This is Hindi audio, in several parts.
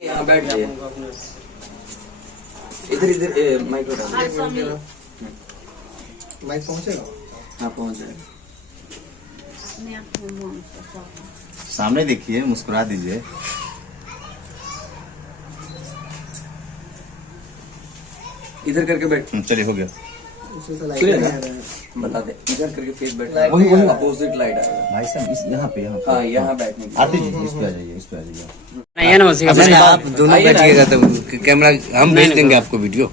यहाँ बैठ जाइए। इधर इधर माइक माइक पहुंचेगा? हाँ पहुंच जाएगा। सामने देखिए, मुस्कुरा दीजिए। इधर करके बैठ। चलिए, हो गया। क्लियर है? बता दे। इधर करके फेस बैठ। वही अपोजिट लाइट आएगा भाई साहब इस यहाँ पे हाँ यहाँ बैठने की। आरती जी, इस पे आ जाइए, इस पे आ जाइए। नहीं ना उसी का आप दोनों बैठिएगा तो कैमरा हम भेज देंगे आपको, वीडियो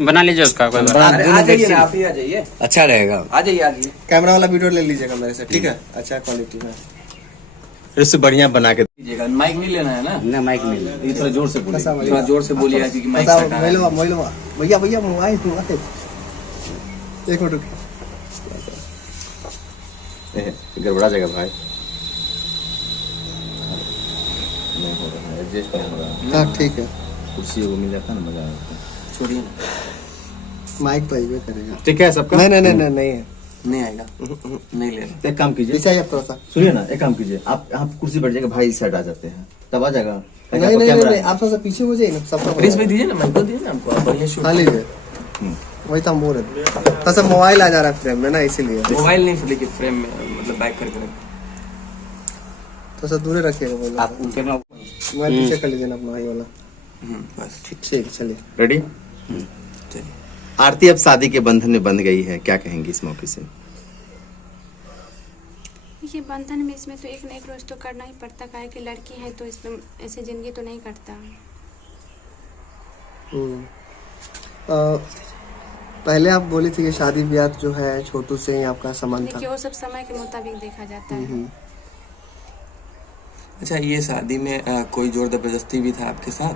बना लीजिए उसका कोई बात अरे आ जाइए ना, आप ही आ जाइए। अच्छा रहेगा। आ जाइए आ जाइए। कैमरा वाला वीडियो ले लीजिएगा मेरे से, ठीक है? अच्छा क्वालिटी में इससे बढ़िया बना के दीजिएगा। माइक नहीं लेना है ना? ना माइक नहीं ये थोड़ा जोर से बोलिए। थोड़ा जोर से बोलिए क्योंकि माइक कटा है। भैया भैया मोबाइल एक मिनट गड़बड़ा जाएगा भाई। नहीं हो रहा है, एडजस्ट नहीं हो रहा है। हाँ ठीक है, कुर्सी वो मिल जाता ना, मजा आता। छोड़िए ना। माइक तो ये करेगा। ठीक है सबका? नहीं नहीं नहीं नहीं नहीं है, नहीं आएगा। नहीं लेना। एक काम कीजिए, पीछे आइए थोड़ा सा। सुनिए ना, एक काम कीजिए, आप कुर्सी बैठ जाएगा, भाई इस साइड आ जाते हैं, तब आ जाएगा। नहीं नहीं नहीं, आप थोड़ा सा पीछे हो जाइए ना, सबका प्लीज भाई दीजिए ना, माइक तो दीजिए ना हमको। आप बढ़िया शूट हाँ लीजिए। वही तो हम बोल रहे थे, थोड़ा सा मोबाइल आ जा रहा है फ्रेम में ना, इसीलिए मोबाइल नहीं लेकिन फ्रेम में मतलब बैक करके रख। थोड़ा सा दूर रखिएगा मोबाइल। आप उनके ना मोबाइल पीछे कर लीजिए ना अपना भाई वाला। बस ठीक है, चलिए। रेडी? चलिए। आरती अब शादी के बंधन में बंध गई है, क्या कहेंगी इस मौके से? ये बंधन में इसमें तो एक न एक रोज तो करना ही पड़ता है कि लड़की है तो इसमें ऐसे जिंदगी तो नहीं करता। पहले आप बोली थी कि शादी ब्याह जो है छोटू से ही आपका संबंध था। देखिए वो सब समय के मुताबिक देखा जाता है। अच्छा, ये शादी में कोई जोर जबरदस्ती भी था आपके साथ?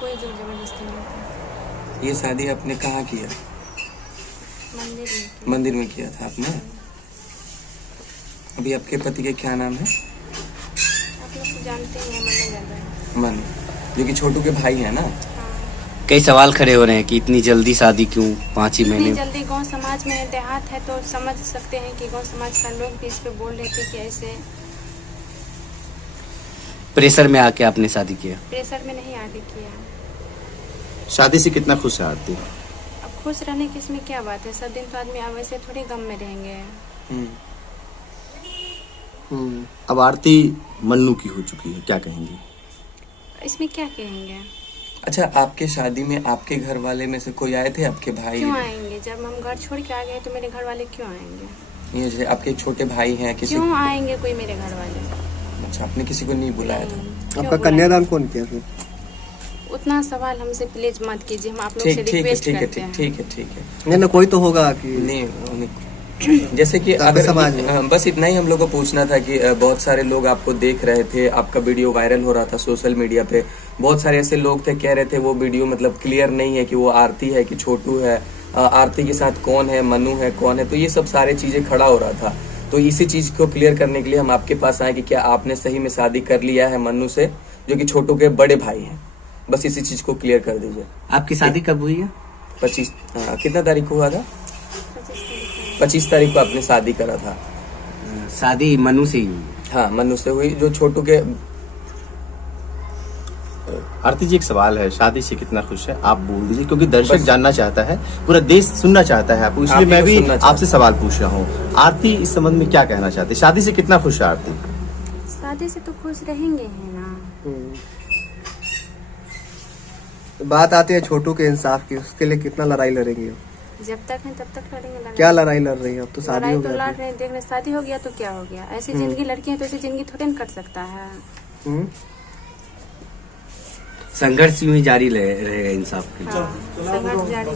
कोई जोर जबरदस्ती नहीं था। ये शादी आपने कहाँ किया? मंदिर में। मंदिर में किया था आपने? अभी आपके पति का क्या नाम है? आप लोग तो जानते ही हैं, मन्नू यादव है। मन, जो कि छोटू के भाई है ना? हाँ। कई सवाल खड़े हो रहे हैं कि इतनी जल्दी शादी क्यों, 5 ही इतनी महीने। जल्दी गांव समाज में देहात है तो समझ सकते हैं कि गांव समाज का लोग भी इस पे बोल रहे थे कि ऐसे प्रेशर में आके आपने शादी किया? प्रेशर में नहीं आगे किया। शादी से कितना खुश है आरती? अब खुश रहने की इसमें क्या बात है, सब दिन तो आदमी अब ऐसे थोड़ी गम में रहेंगे। अब आरती मन्नू की हो चुकी है, क्या कहेंगी? इसमें क्या कहेंगे? अच्छा, आपके शादी में आपके घर वाले में से कोई आए थे? आपके भाई? क्यों आएंगे? जब हम घर छोड़ के आ गए तो मेरे घर वाले क्यों आएंगे? ये जैसे आपके छोटे भाई हैं किसी? क्यों आएंगे कोई मेरे घर वाले? अच्छा, आपने किसी को नहीं बुलाया था? क्यों आपका बुलाएंगे? कन्यादान कौन किया फिर? उतना सवाल हमसे प्लीज मत कीजिए, हम आप लोग ठीक से ठीक है रिक्वेस्ट ठीक है करते हैं। ठीक है ठीक है। नहीं ना, कोई तो होगा कि नहीं जैसे कि आपके समाज में। अगर बस इतना ही हम लोग को पूछना था कि बहुत सारे लोग आपको देख रहे थे, आपका वीडियो वायरल हो रहा था सोशल मीडिया पे। बहुत सारे ऐसे लोग थे, कह रहे थे वो वीडियो मतलब क्लियर नहीं है कि वो आरती है कि छोटू है, आरती के साथ कौन है, मन्नू है, कौन है। तो ये सब सारे चीजें खड़ा हो रहा था। तो इसी चीज को क्लियर करने के लिए हम आपके पास आए कि क्या आपने सही में शादी कर लिया है मन्नू से, जो कि छोटू के बड़े भाई हैं। बस इसी चीज को क्लियर कर दीजिए। आपकी शादी कब हुई है? 25 कितना तारीख को हुआ था? 25 तारीख को आपने शादी करा था। शादी मनु से ही हुई? हाँ, मन्नू से हुई, जो छोटू के। आरती जी, एक सवाल है, शादी से कितना खुश है आप बोल दीजिए, क्योंकि दर्शक जानना चाहता है, पूरा देश सुनना चाहता है आपको, इसलिए मैं भी आपसे सवाल पूछ रहा हूँ। आरती इस संबंध में क्या कहना चाहती है? शादी से कितना खुश है आरती? शादी से तो खुश रहेंगे है ना। बात आती है छोटू के इंसाफ की, उसके लिए कितना लड़ाई लड़ेंगे? जब तक है तब तक लड़ेंगे। लड़ाई क्या लड़ाई लड़ रही है? अब तो शादी लड़ाई हो तो गया। लड़ रहे, देख रहे, शादी हो गया तो क्या हो गया? ऐसी जिंदगी, लड़की है तो ऐसी जिंदगी थोड़ी ना कट सकता है। संघर्ष यूं ही जारी रहेगा इंसाफ के लिए। संघर्ष जारी।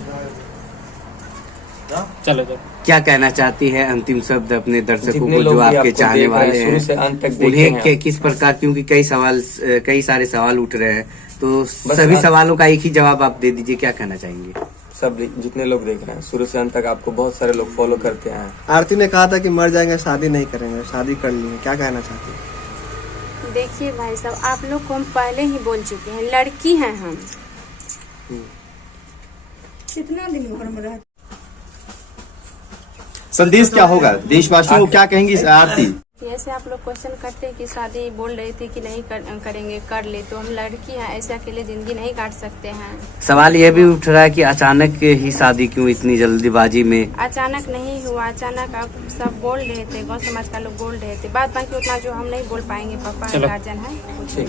चलो क्या कहना चाहती है अंतिम शब्द अपने दर्शकों जितने को लोग जो भी आपके आपको चाहने देख रहे हैं, वाले शुरू से अंत तक हैं, देखे उन्हें हैं। किस प्रकार, क्योंकि कई सारे सवाल उठ रहे हैं, तो सभी आप- सवालों का एक ही जवाब आप दे दीजिए, क्या कहना चाहेंगे? सब जितने लोग देख रहे हैं, शुरू से अंत तक आपको बहुत सारे लोग फॉलो करते हैं। आरती ने कहा था कि मर जाएंगे शादी नहीं करेंगे, शादी कर ली है, क्या कहना चाहती है? देखिए भाई साहब, आप लोग को हम पहले ही बोल चुके हैं, लड़की हैं हम। कितना दिन में संदेश क्या होगा देशवासियों को, क्या कहेंगी आरती? जैसे आप लोग क्वेश्चन करते हैं कि शादी बोल रही थी कि नहीं करेंगे, कर ले, तो हम लड़की हैं, ऐसे अकेले जिंदगी नहीं काट सकते हैं। सवाल ये भी उठ रहा है कि अचानक ही शादी क्यों, इतनी जल्दीबाजी में? अचानक नहीं हुआ, अचानक आप सब बोल रहे थे, गाँव समाज का लोग बोल रहे थे, बात बाकी उतना जो हम नहीं बोल पाएंगे, पापा गार्जियन है।